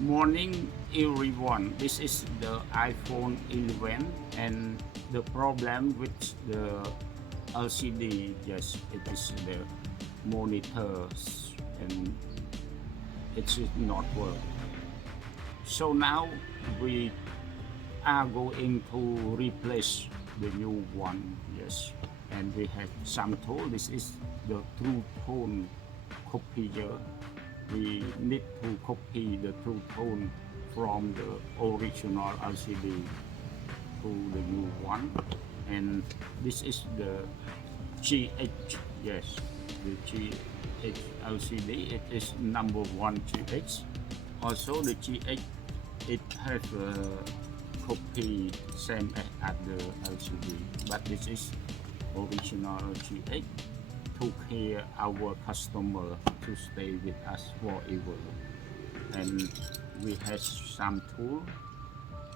Morning everyone, this is the iPhone 11 and the problem with the LCD, yes, it is the monitors and it should not work. So now we are going to replace the new one, yes, and we have some tool. This is the true tone copier. We need to copy the true tone from the original LCD to the new one, and this is the GH, yes, the GH LCD. It is number 1 GH. Also the GH, it has a copy same as the LCD, but this is original GH to care our customer to stay with us forever. And we have some tool.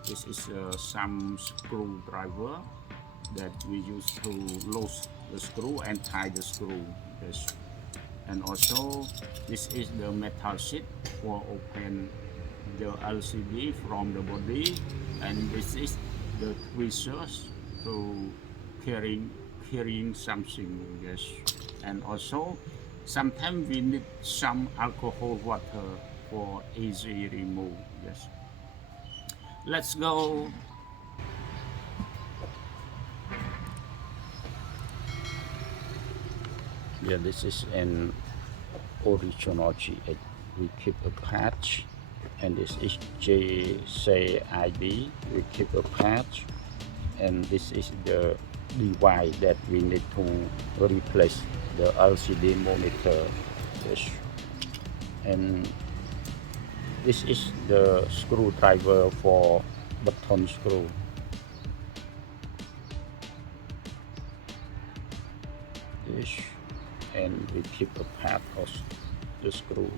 This is some screwdriver that we use to loosen the screw and tie the screw. Yes. And also this is the metal sheet for open the LCD from the body, and this is the tweezers to carrying something. Yes. And also sometimes we need some alcohol water for easy remove. Yes, let's go. Yeah, this is an original GH. We keep a patch, and this is JCID. We keep a patch, and this is the device that we need to replace the LCD monitor. Yes. And this is the screwdriver for button screw. Yes. And we keep a part of the screw.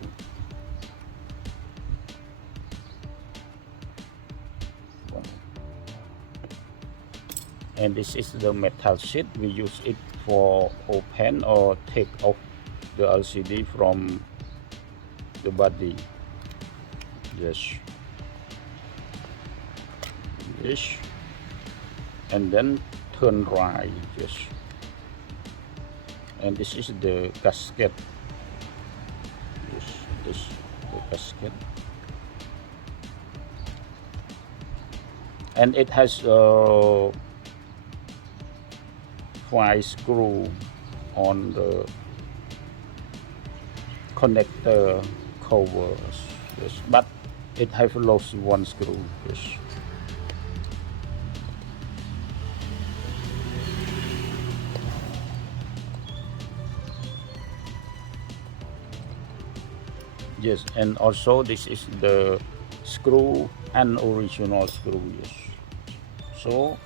And this is the metal sheet. We use it for open or take off the LCD from the body. Yes. Yes. And then turn right. Yes. And this is the gasket. Yes, this is the gasket. And it has 5 screw on the connector covers. Yes, but it has lost 1 screw. Yes. Yes, and also this is the screw, an original screw. Yes. So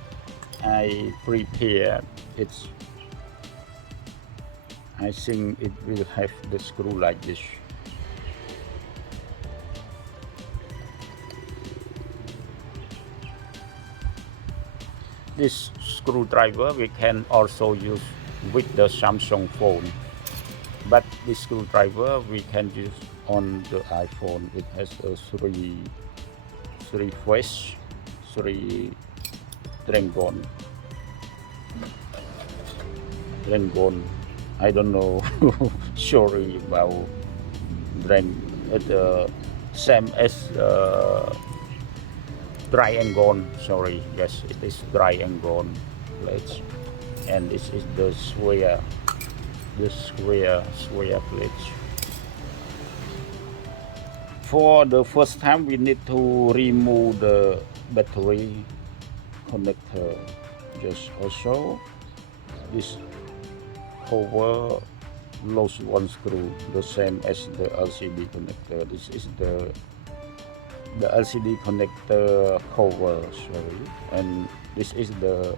I prepared it. I think it will have the screw like this. This screwdriver we can also use with the Samsung phone, but this screwdriver we can use on the iPhone. It has a three face, 3 dragon. I don't know. Sorry about dragon. It same as triangle. Sorry, yes, it is triangle plates, and this is the square plates. For the first time, we need to remove the battery connector. Just also this cover lost 1 screw, the same as the LCD connector. This is the LCD connector cover, sorry, and this is the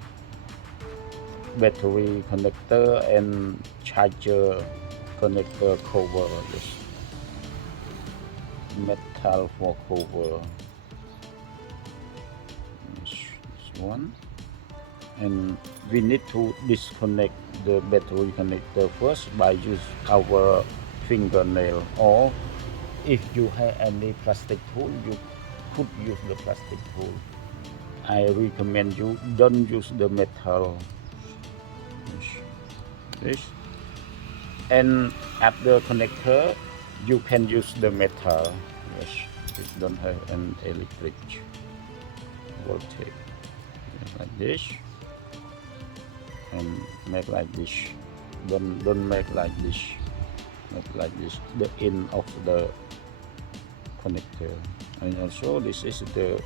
battery connector and charger connector cover. This metal for cover. This one. And we need to disconnect the battery connector first by use our fingernail, or if you have any plastic tool, you could use the plastic tool. I recommend you don't use the metal. This. And at the connector, you can use the metal. Yes, it don't have an electric voltage. Like this, and make like this. Don't make like this. Make like this. The end of the connector, and also this is the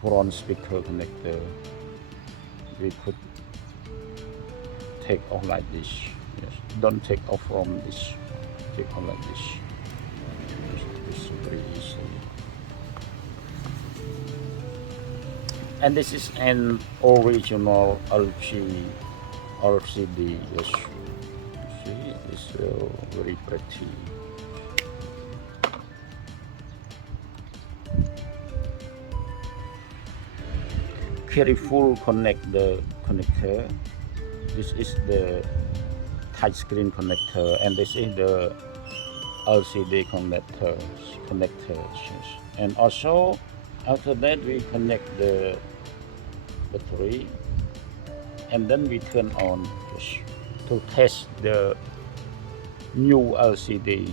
front speaker connector. We could take off like this. Yes. Don't take off from this. Take off like this. This is very easy. And this is an original LCD. Yes. You see, it's very pretty. Careful connect the connector. This is the touch screen connector, and this is the LCD connectors. And also after that we connect the battery, and then we turn on just to test the new LCD.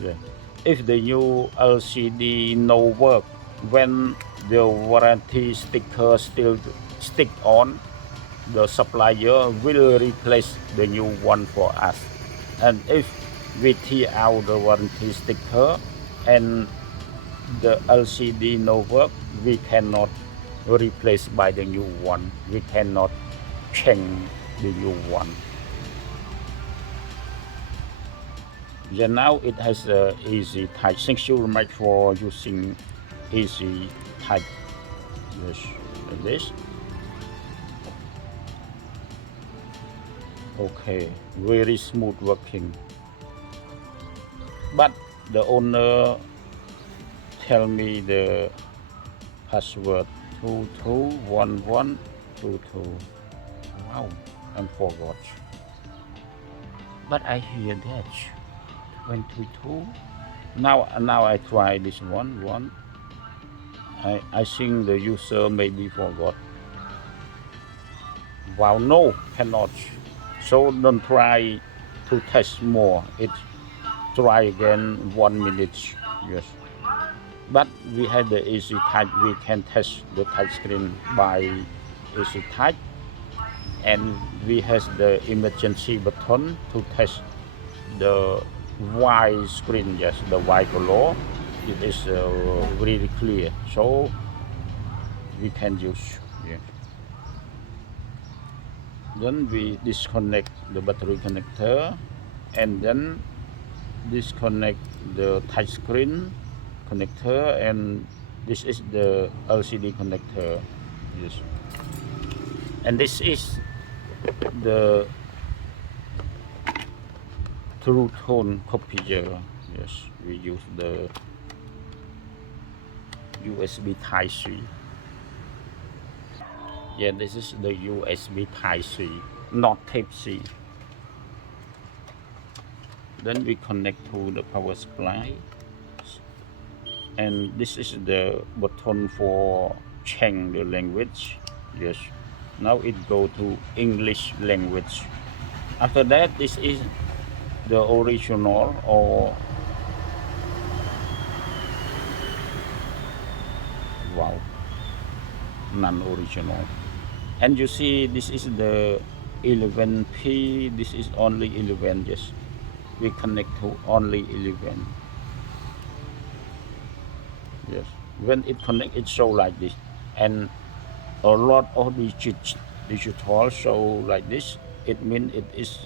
Yeah. If the new LCD no work, when the warranty sticker still stick on, the supplier will replace the new one for us. And if we tear out the warranty sticker and the LCD no work, we cannot replace by the new one. We cannot change the new one. Yeah, now it has a easy touch. Thank you very much for using easy touch. Yes, like this. Okay, very smooth working. But the owner tell me the password 221122. Wow, I forgot. But I hear that 22. Now I try this one. I think the user maybe forgot. Wow, no, cannot. So don't try to test more. Try again 1 minute. Yes. But we have the easy touch. We can test the touch screen by easy touch, and we have the emergency button to test the white screen. Yes, the white color. It is really clear, so we can use. Yeah. Then we disconnect the battery connector, and then disconnect the touch screen connector, and this is the LCD connector. Yes. And this is the True Tone copier. Yes, we use the USB Type-C. Yeah, this is the USB Type-C, not Type-C. Then we connect to the power supply, and this is the button for change the language. Yes, now it go to English language. After that, this is the original or wow, non-original. And you see, this is the 11p. This is only 11. Yes, we connect to only 11. Yes, when it connect, it show like this, and a lot of digital show like this. It means it is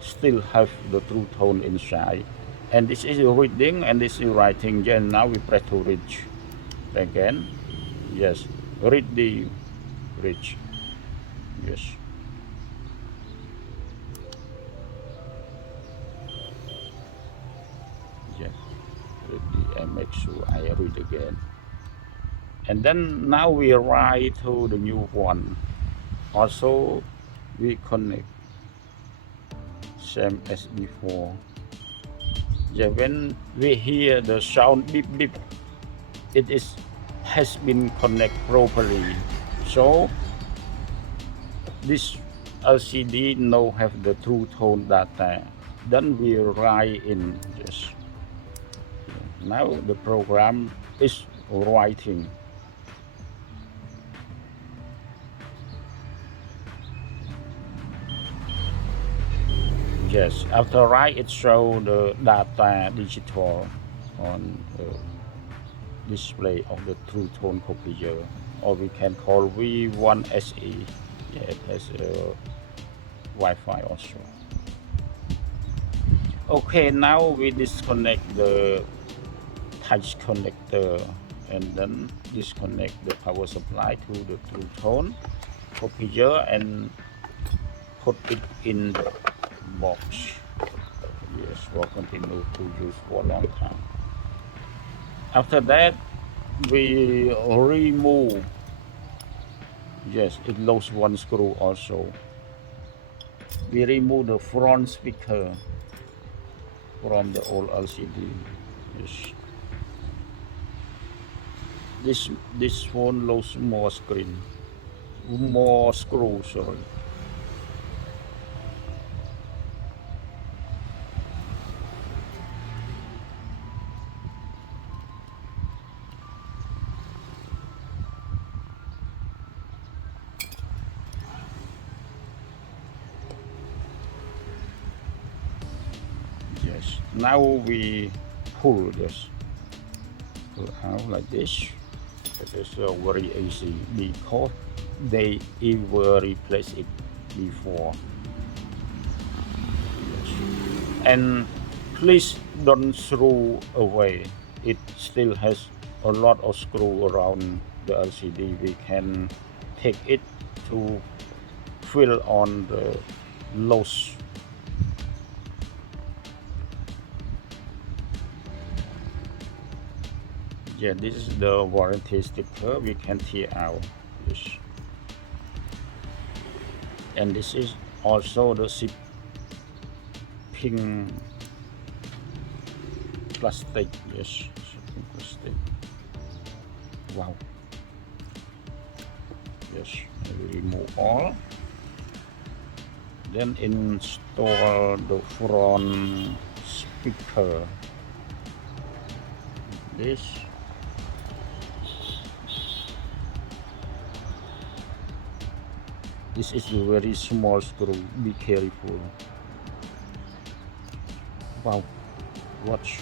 still have the true tone inside, and this is reading and this is writing. Yeah, and now we press to read again. Yes, read the reach. Yes. Yes, read the, and make sure I read again. And then now we write to the new one. Also, we connect same as before. Yeah, when we hear the sound beep beep, it has been connected properly. So this LCD now have the true tone data. Then we write in this. Now the program is writing. Yes, after write it show the data digital on display of the true tone copier, or we can call V1SE. Yeah, it has a Wi-Fi also. Okay, now we disconnect the touch connector and then disconnect the power supply to the true tone copier and put it in the box. Yes, we'll continue to use for a long time. After that, we remove. Yes, it lost one screw also. We remove the front speaker from the old LCD. Yes. This phone lost more screen, more screw. Sorry. Yes. Now we pull this. Pull out like this. It is very easy because they ever replace it before. Yes. And please don't throw away. It still has a lot of screw around the LCD. We can take it to fill on the loss. Yeah, this is the warranty sticker. We can tear out this, and this is also the shipping plastic. Yes, shipping plastic. Wow. Yes, I will remove all. Then install the front speaker. This. This is a very small screw. Be careful. Wow. Watch.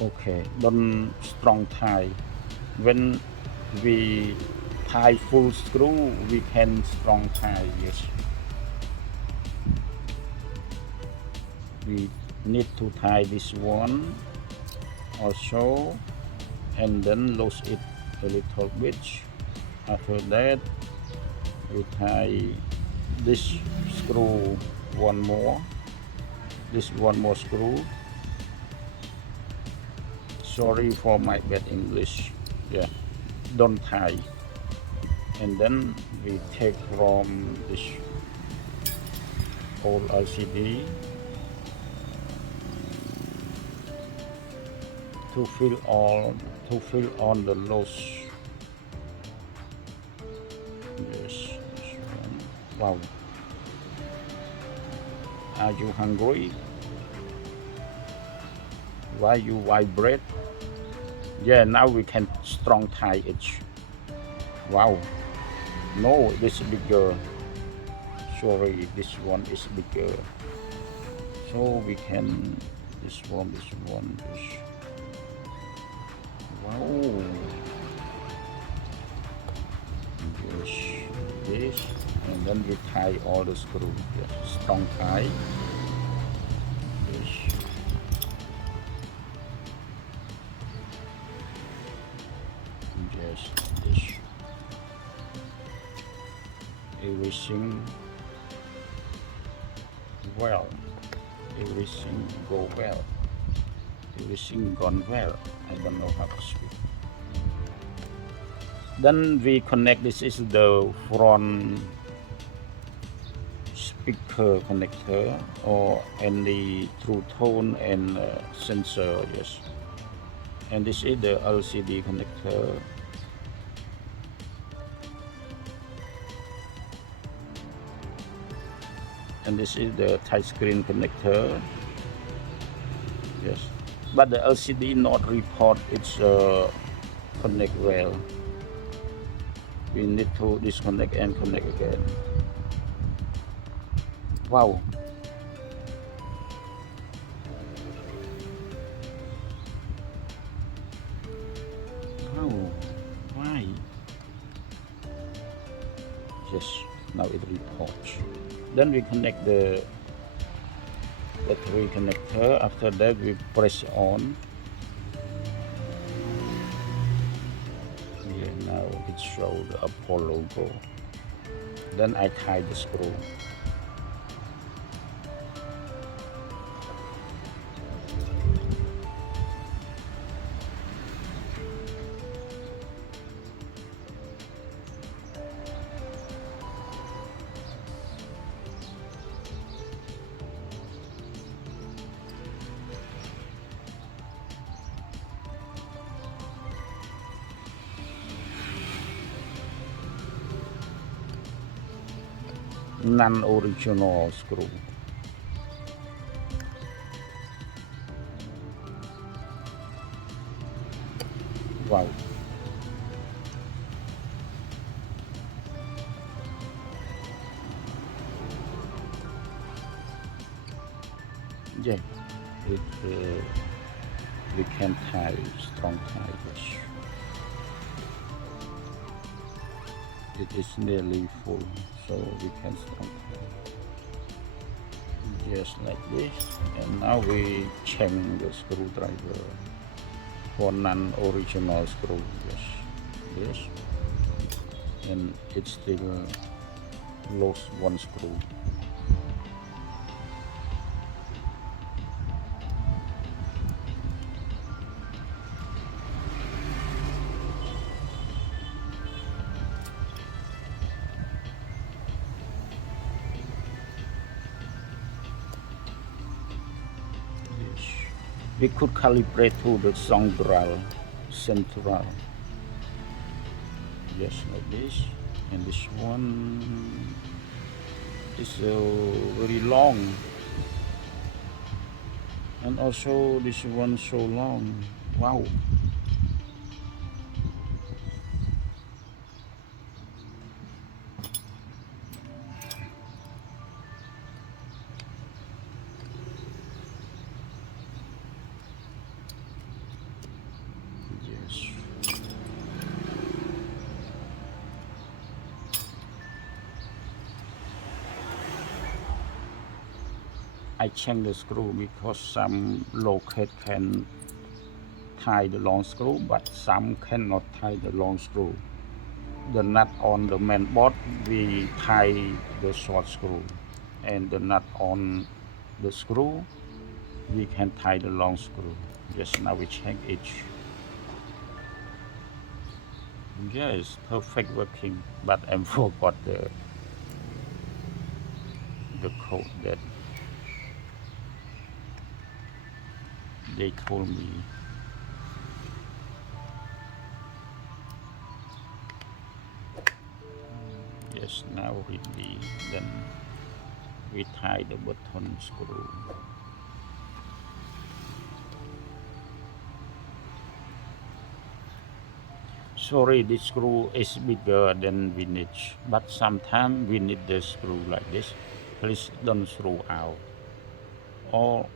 Okay, don't strong tie. When we tie full screw, we can strong tie. Yes. We need to tie this one also, and then lose it a little bit. After that, we tie this screw one more. This one more screw. Sorry for my bad English. Yeah, don't tie. And then we take from this old LCD to fill on the loss. Yes, this one. Wow. Are you hungry? Why you vibrate? Yeah, now we can strong tie it. Wow. No, this is bigger. Sorry, this one is bigger. So we can this one. Wow. This, and then we tie all the screws. Yes, strong tie. This. Yes, this. Everything well. Everything go well. Everything gone well. I don't know how to speak. Then we connect. This is the front speaker connector or any true tone and sensor. Yes, and this is the LCD connector. And this is the touch screen connector. Yes, but the LCD not report its connect well. We need to disconnect and connect again. Wow. Oh, why? Yes, now it reports. Then we connect the battery connector. After that we press on. Yeah, now it shows the Apollo logo. Then I tie the screw. Non-original screw. Wow. Yeah, it we can tie strong ties. It is nearly full, so we can strong tie. Just like this, and now we change the screwdriver for non-original screw. Yes, this, and it still lost one screw. We could calibrate to the central. Just like this, and this one is very long, and also this one so long. Wow. I change the screw because some locate can tie the long screw, but some cannot tie the long screw. The nut on the main board, we tie the short screw, and the nut on the screw, we can tie the long screw. Just now we check each. Yes, perfect working, but I forgot the code that they told me. Yes, now ready. Then we tie the button screw. Sorry, this screw is bigger than we need, but sometimes we need the screw like this. Please don't throw out. Or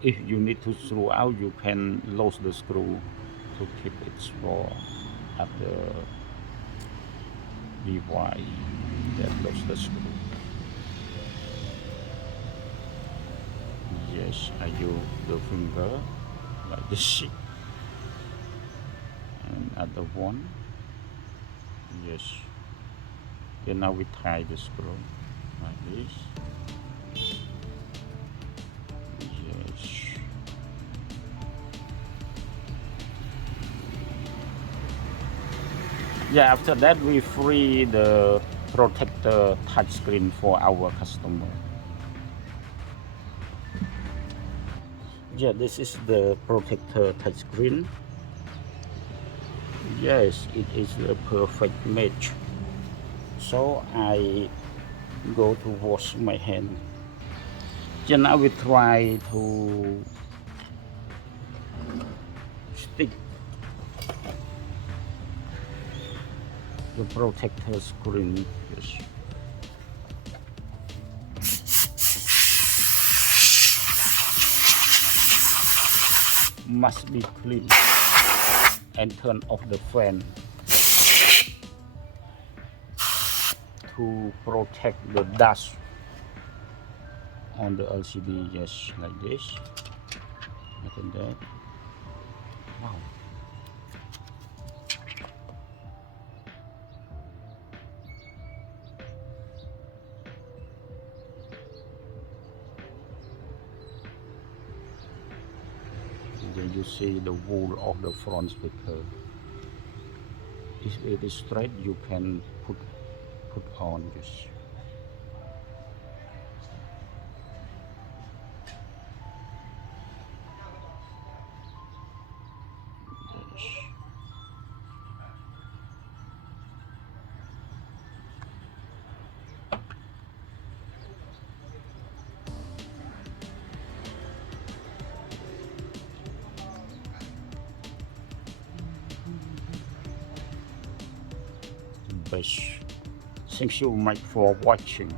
if you need to throw out, you can lose the screw to keep it for at the device that lose the screw. Yes, I use the finger like this. And other one. Yes. Then now we tie the screw like this. Yes. Yeah, after that we free the protector touchscreen for our customer. Yeah, this is the protector touchscreen. Yes, it is a perfect match. So I go to wash my hand. Then I will try to stick the protector screen. Yes. Must be clean and turn off the fan to protect the dust on the LCD. Just like this, like that. Wow. Then you see the wool of the front speaker. If it is straight, you can put on this. Best. Thank you much for watching.